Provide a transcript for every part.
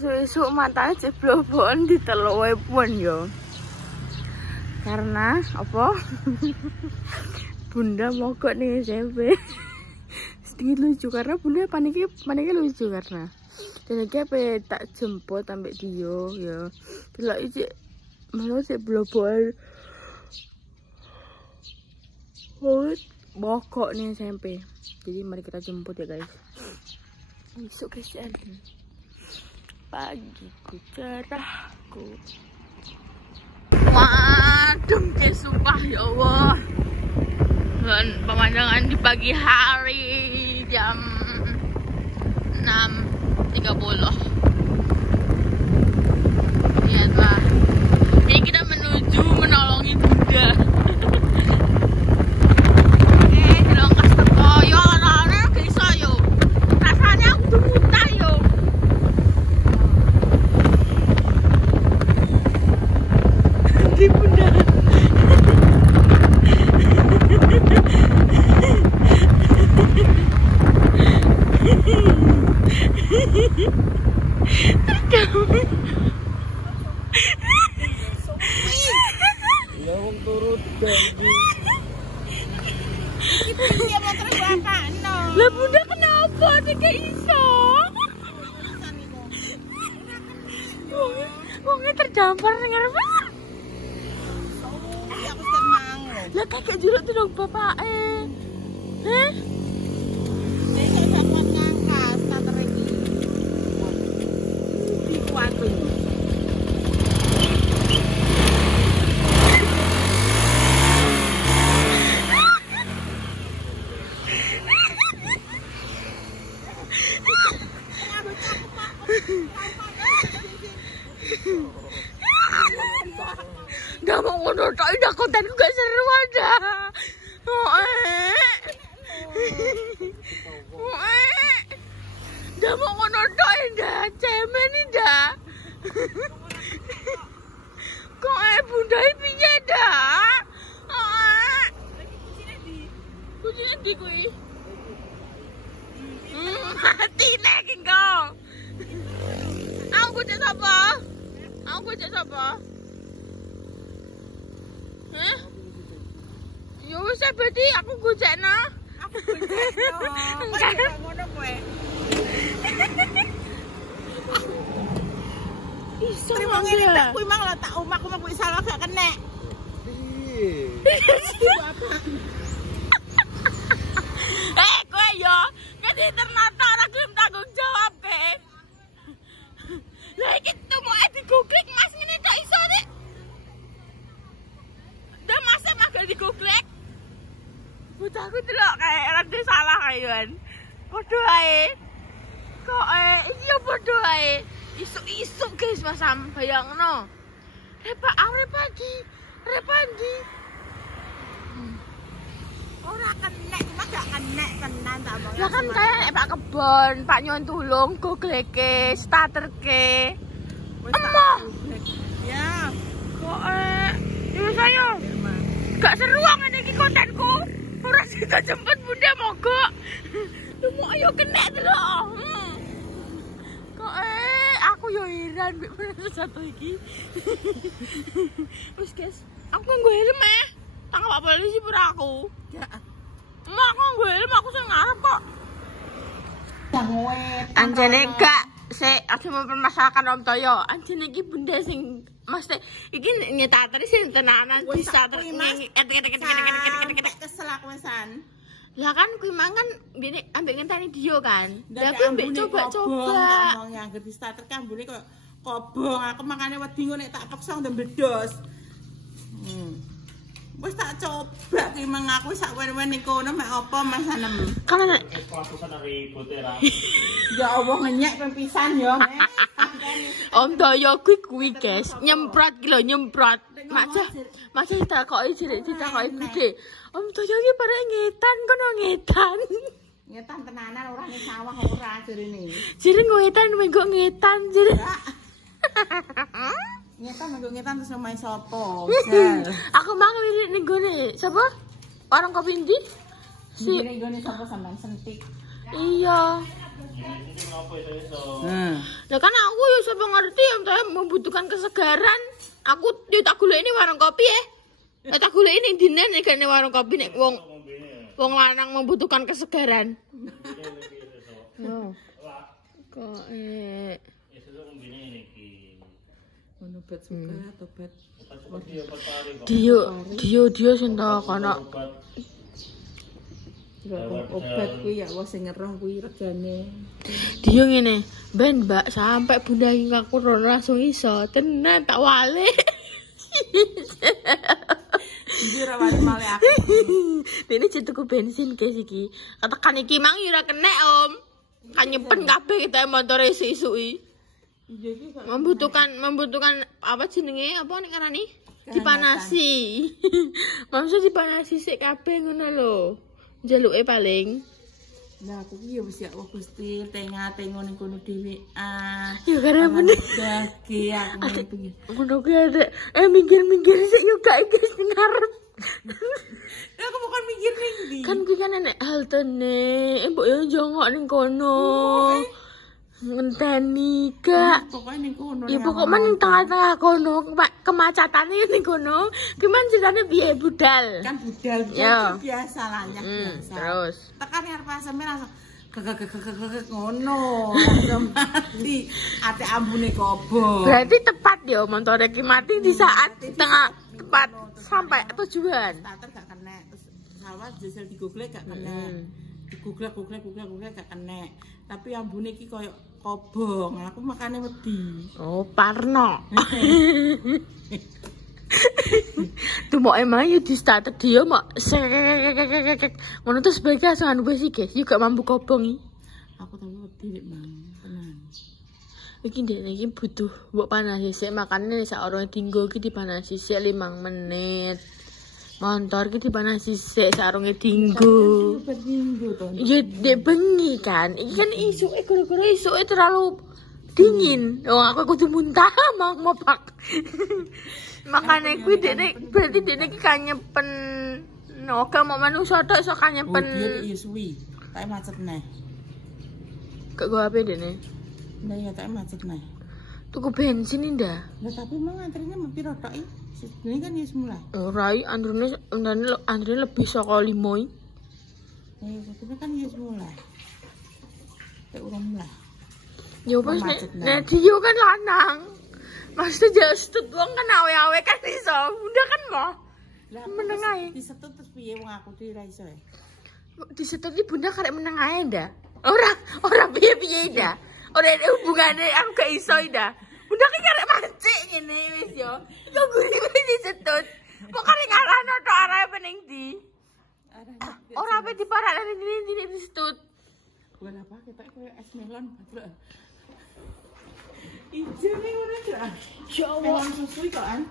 Esuk-esuk matanya jeblobon diteloke pun yo. Karena apa? Bunda mogok nih SMP. Sedikit lucu karena bunda paniknya lucu karena dan lagi apa tak jemput sampai dia ya. Delok iki malah jeblobon. Mogok nih SMP. Jadi mari kita jemput ya guys. Besok kesian. Pagiku cerahku. Waduh, kayak sumpah ya Allah. Dan pemandangan di pagi hari jam 6.30. Lihatlah. Ini kita menuju menolongi Bunda. Lah Bunda kenapa tidak iso? Wongnya terdampar dengar apa? Aku senang loh. Lah kakek juluk tuh dong bapak Heh? Besok dapat ngangkas starter ini. Dikuat tuh. Udah mau ngono tok udah konten gak seru ada. Udah mau ngono tok dah cemen dah. Kok Bunda piye dah? Kucine ndi kuwi? Mati nek engko. Aku kucing sapa? Aku kucing sapa? Hah? Ya wis berarti aku gojekno. Aku gojekno. Enggak ngono kowe. Iso terima ngene tak kuwi mang lho tak omahku mah kuwi salah gak kena. Piye? Kowe yo ngene ternyata ora gelem tanggung jawab ke. Lah iki tumoke digoglik Mas ngene tok iso nek. Dah Mas magal digoglik. Bocahku delok kae rada salah kayuan. Padha ae. Kok iki yo padha ae. Isuk-isuk guys Mas Sam bayangno. Arep pagi. Ora kena, cuma gak kena tenan tak omong. Ya kan kayak Pak Kebon, Pak Nyon tulung gogleke, starterke. Emoh. Ya. Kok ya saya gak seru ngene iki kontenku. Ora sida jemput Bunda mogok. Lu mau ayo kena delok. Kok aku yo heran mbek satu iki. Wis guys, aku nggo helm tangkap polisi pura aku. Ya. Mak aku nggo helm aku sing ngarep kok. Anjene gak ada mempermasalahkan Om Toyo. Anjene iki Bunda sing mesti iki nyetateri sing tenanan bisa kesel aku wesan. Lah kan kuwi mangan mbene ambek ngenteni dia kan. Lah kuwi mbek coba-coba. Ngomong yang ngerti starter kan ambune kok kobong. Aku makane wedi nek tak peksa ndem bledos. Wis tak coba ki mang aku sak wen-wen niku kono mek apa Mas Anem. Kan nek ya Allah ngenyek ping pisan ya. Om Toyo kuwi guys, nyemprot ki lho nyemprot. Macah ditakoki cilik ditakoki gede. Om Toyo ki bareng ngetan kono ngetan. Ngetan tenanan ora ning sawah ora jarine. Jere ngetan menggo ngetan jere. Ngetan menggo ngetan terus omahe sapa? Aku mang lirik ning gone sapa? Warung kopi ndi? Si nggone sapa sampean sentik. Iya. Lah kan aku ya sampe ngerti ya saya membutuhkan kesegaran. Aku yo tak golek ini warung kopi ya. Tak golek ini dinen nek gane warung kopi nek wong lanang membutuhkan kesegaran. No. Kok obat suka obat. Dia sing tak ana. Obat kuwi ya wis sing ngerong kuwi regane. Dia ngene, "Ben, Mbak, sampai Bunda aku langsung iso." Tenan tak wale. Iki ora wani male aku. Dene cetuku bensin guys iki. Ketekan iki mang ora kenek, Om. Kan nyimpen kabeh kita motor isu-isuki. Iya iki membutuhkan apa jenenge? Apa nek ngarani? Dipanasi. Maksud dipanasi sik kabeh ngono lho. Njaluke paling. Nah, aku ki ya wis ya Gusti tengah-tengok ning kono dhewean. Ya kare bener. Dagi aku pengen. Ngono ki ada minggir-minggir sik yo gak iki sing ngarep. Ya aku bukan mikir ning ndi. Kan kuwi kan enek haltene, mbok yo jongok ning kono. Ngenteni gak. Pokoknya ning kono. Ya pokoknya ning tengah-tengah kono, kemacatane ning kono. Ki men ceritane piye budal? Kan budal Ya. biasa lah ya biasa. Terus Tekan arep aseme langsung gek ngono. Langsung mati. Ate ambune kobong. berarti tepat yo montore ki mati di saat tengah tepat sampai tujuan. Starter gak kena. Terus pesawat diesel digoogle gak kena. Digoogle gak kena. Tapi ambune iki koyo kobong. Aku makane wedi. Oh, parno. Tuh mau emang yo di starter dia mau ngono terus sebagai asangan wis iki guys, yo gak mampu kobong iki. Aku tapi wedi Mang, tenan. Iki ndek iki butuh mbok panasi sik makane sak orone dinggo iki dipanasi sik 5 menit. Motor ki dipanasi sik sak orone dinggo. Ya dek bengi kan. Iki kan isuke gara-gara isuke terlalu dingin. Oh, aku kudu muntah mau pak. Makane kuwi dekne berarti dekne iki kan nyimpen noga mau manusa tok iso kan nyimpen. Oh, dia suwi. Tak macet neh. Kok gua apa dekne? Nah, ya tak macet neh. Tuku bensin indah. Lah tapi mang antrine mesti rotok iki. Ini kan wis mulai. Ora iki antrine lebih saka 5 iki. Tapi kan wis mulai. Tak urung mulai. Ya wis nek dia kan lanang. Maksudnya just wong kan awe-awe kan iso. Udah kan mau. Lah meneng ae. Disetut terus piye wong aku dhewe ra iso. Disetut iki Bunda karek meneng ae ndak? Ora piye-piye ndak. Ora hubungane aku gak iso ndak. Bunda ki karek mancik ngene wis yo. Yo guri disetut. Kok karek ngarano tok arahe pening ndi? Ora ape diparakne ndi disetut. Bukan apa kita koyo es melon. Ijo nih ngono ya. Ya Allah, Melon susu kok an.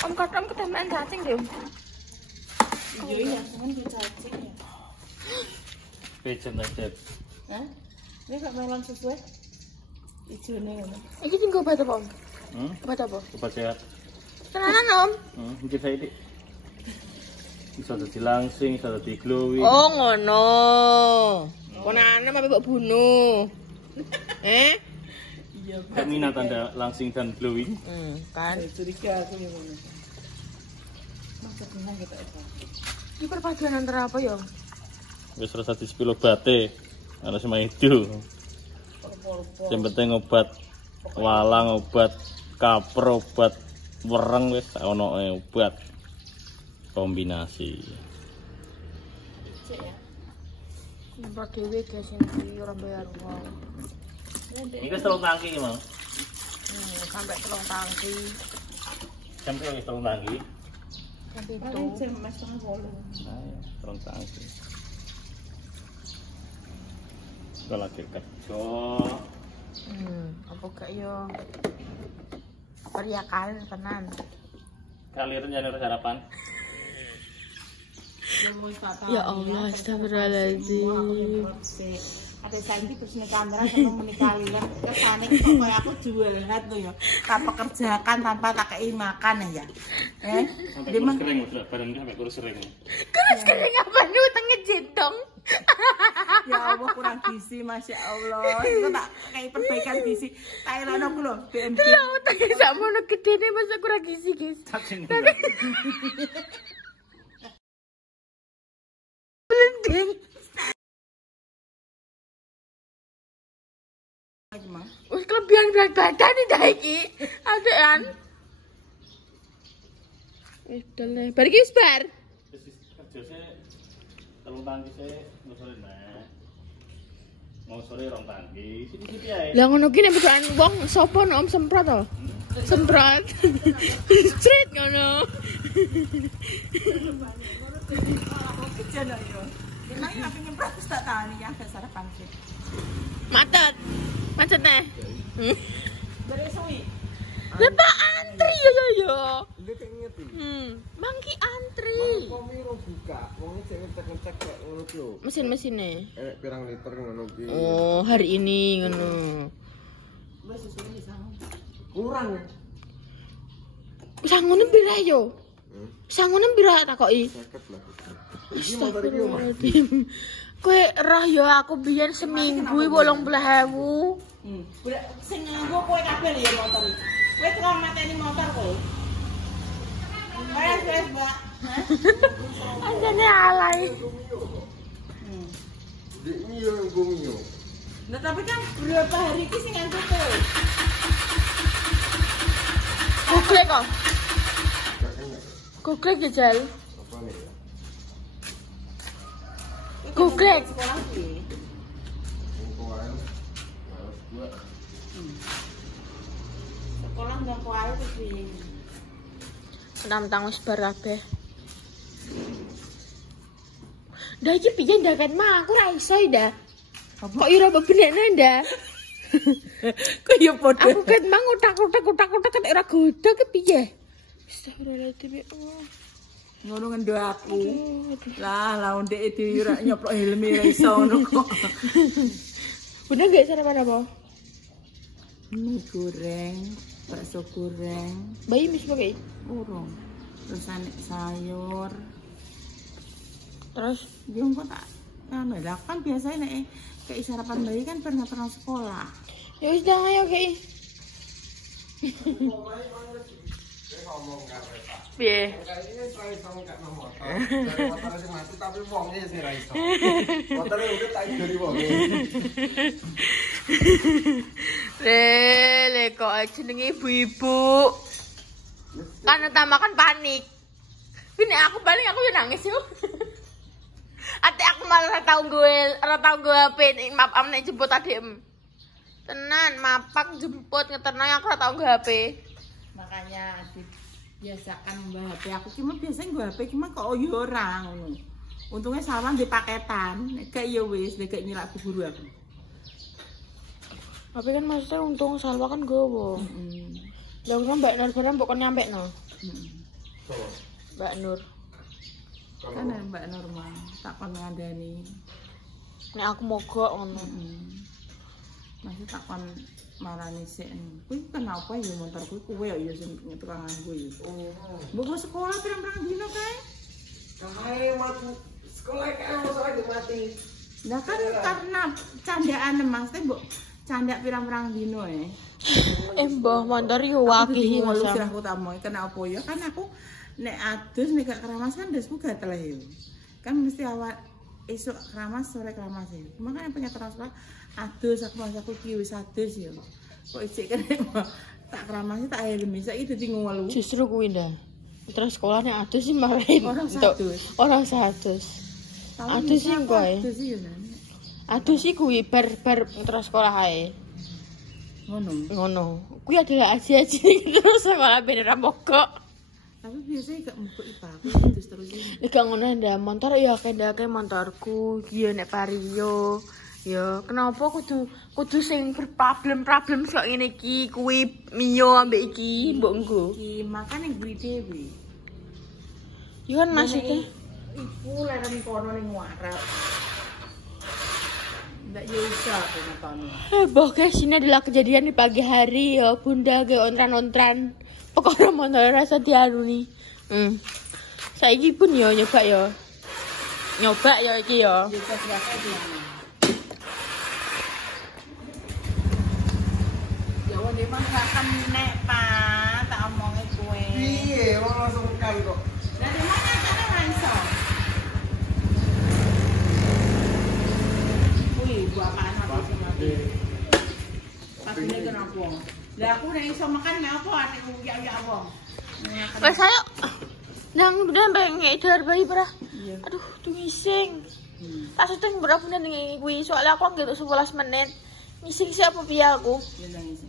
Om kadang ketemen cacing deh. Iya iya, cuman gue cacing ya. Pijen aja. Hah? Ini kok melon susu ya? Ijo nih ngono. Iki tinggal obat apa, Om? Obat apa? Obat sehat. Tenanan, Om? Mungkin saya ini bisa jadi langsing, bisa jadi glowing. Oh, ngono. Konane apa mbok bunuh? Iya, Kan minat Anda langsing dan glowing. Kan. curiga aku ngono. Maksudnya kita itu. Ini perpaduan antara apa ya? Wis rasa di sepilo bate. Ana sama itu. Yang penting obat walang, obat kapro, obat wereng wis ono obat kombinasi. Cek ya. Nyemprot dhewe guys ini ora bayar uang. Ini kan telung tangki mau. Sampai 3 tangki. Sampai wis telung tangki. Sampai Paling itu. jam 7:30. Nah, ya, telung tangki. Kalau lagi kerja. Apa gak yo? Pria kalir tenan. Kalir jangan sarapan. Ya Allah, astagfirullahaladzim. Ada Santi terus nih kamera sama menikah lihat kesane kok kayak aku jualan tuh ya tanpa kerjakan tanpa tak kei makan ya Sampai kurus kering udah badan sampai kurus kering. Kurus kering apa nih utangnya jedong. Ya Allah kurang gizi Masya Allah itu tak kayak perbaikan gizi tak elono aku loh BMG Lah utangnya sama no gede nih masa kurang gizi guys. Blending. Wis kelebihan berat badan nih dah iki. Adean. Wis dele. Bar iki wis bar. Kerjanya telung tangki saya sore nah. Mau sore rong tangki, sini-sini ae. Lah ngono ki nek bukan wong sapa no Om semprot to? Semprot. Street ngono. kejadian yo emangnya aku nyemprot terus tak tahu nih ya agak sarapan sih Macet. Macet nih. dari suwi Lah tak antri yo. Ini kayak ngerti. Mangki antri. Kok miro buka, wong sing ngecek-ngecek kok ngono ki lho. Mesin-mesinnya. Pirang liter ngono ki. Oh, hari ini ngono. wes suwi sama Kurang. Sangono pira yo? Sangono pira takoki? 50 lah. Iki motor iki omah. Kowe roh yo aku biyen seminggu 80.000. sing nganggo kowe kabeh ya motor iki kowe tukang mateni motor kowe wes Mbak Anjane alay. Dek mio nggo mio. nah tapi kan berapa hari iki sing nganggo kowe Google kok. Gak enak. Google gejal. Apa nih? Google. sekolah iki Engkoan. Harus gua. sekolah nggak kuat tuh sih Tentang wis bar kabeh. Dah iki piye ndak kan mah aku ra iso dah. Kok ira bebenekne ndak? kok ya padha Aku kan mang utak-utak kan ora godha ke piye? Astagfirullahaladzim ya Allah. ngono ngendo aku lah ndek dhewe ora nyoplok helme ra iso ngono kok Bunda gak sarapan apa? mie goreng bakso goreng Bayi mis pakai. urung terus sayur Terus yo kok tak anu lah kan biasanya nek kayak sarapan bayi kan pernah sekolah ya wis dah ayo kayak. Piye? Kayaknya ra iso ngek nang motor. Dari motor sing mati tapi wonge sing ra iso. Motore udah tak dari wonge. Le kok jenenge ibu-ibu. Kan utamakan panik. Ini aku balik aku yo nangis yo. Ate aku malah ora tau gue HP map amne jemput adem. Tenan mapak jemput ngeterna aku ora tau gue HP. makanya biasakan mbak HP aku cuma biasanya gue HP cuma kok yo ora ngono untungnya sama di paketan kayak ya wis kayak nyilak guru aku Tapi kan maksudnya untung Salwa kan gowo. Lah kan Mbak Nur barang mbok kon nyampekno. Mbak Nur. Kan Mbak Norma tak kon ngandani. Nek aku mogok ngono. Masih tak kon marani sik. Kuwi kenapa ya motorku kuwi ya sing tukang nganggo ya. Mbok sekolah pirang-pirang dino kae. Kae mati sekolah kae masalah mati. Lah kan karena candaan Mas teh mbok candak pirang-pirang dino Mbah motor yo wakih Mas. Mas. Aku tak mau kenapa ya kan aku nek adus nek gak keramas kan desku gatel ya. Kan mesti awal esuk keramas sore keramas ya. Makanya punya transport adus aku masaku ki wis adus ya. Kok isik kan tak keramas tak helmi saiki dadi ngelu. Justru kuwi ndah. Terus sekolahnya adus sih marahin. Orang sadus. Orang sadus. Adus sih kowe. Adus ya. Aduh sih kuwi bar terus sekolah ae. Ngono. Kuwi adalah aji-aji terus sekolah ben ora mogok. Tapi biasanya gak mogok IPA aku terus ini. Nek ngono ndak motor ya kendake motorku iki nek vario. Ya kenapa kudu sing berproblem kok ngene iki kuwi Mio ambek iki mbok nggo. Iki makane guri dhewe. Ya kan maksudnya Iku leren kono ning warap. Ndak yo iso aku ngetoni. Heboh guys, ini adalah kejadian di pagi hari ya. Bunda ke ontran-ontran. Pokoknya mau rasa diaruni. Saiki pun yo nyoba yo. Nyoba yo iki yo. Kita biasa gimana? Ya wong di masakan nek Pak, tak omongi kowe. Piye wong langsung kan kok. Dari mana cara ora iso? Wih, gua apaan aku sing mati. Pasine kenapa? Lah aku nek iso makan nek apa atiku ya wong. Wes ayo. Nang udah pengen edar bayi berah. Iya. Aduh, tuh ngising. Tak syuting berapa bunda ning kuwi soalnya aku nggak 11 menit. Ngising siapa piye aku? Ya nang iso.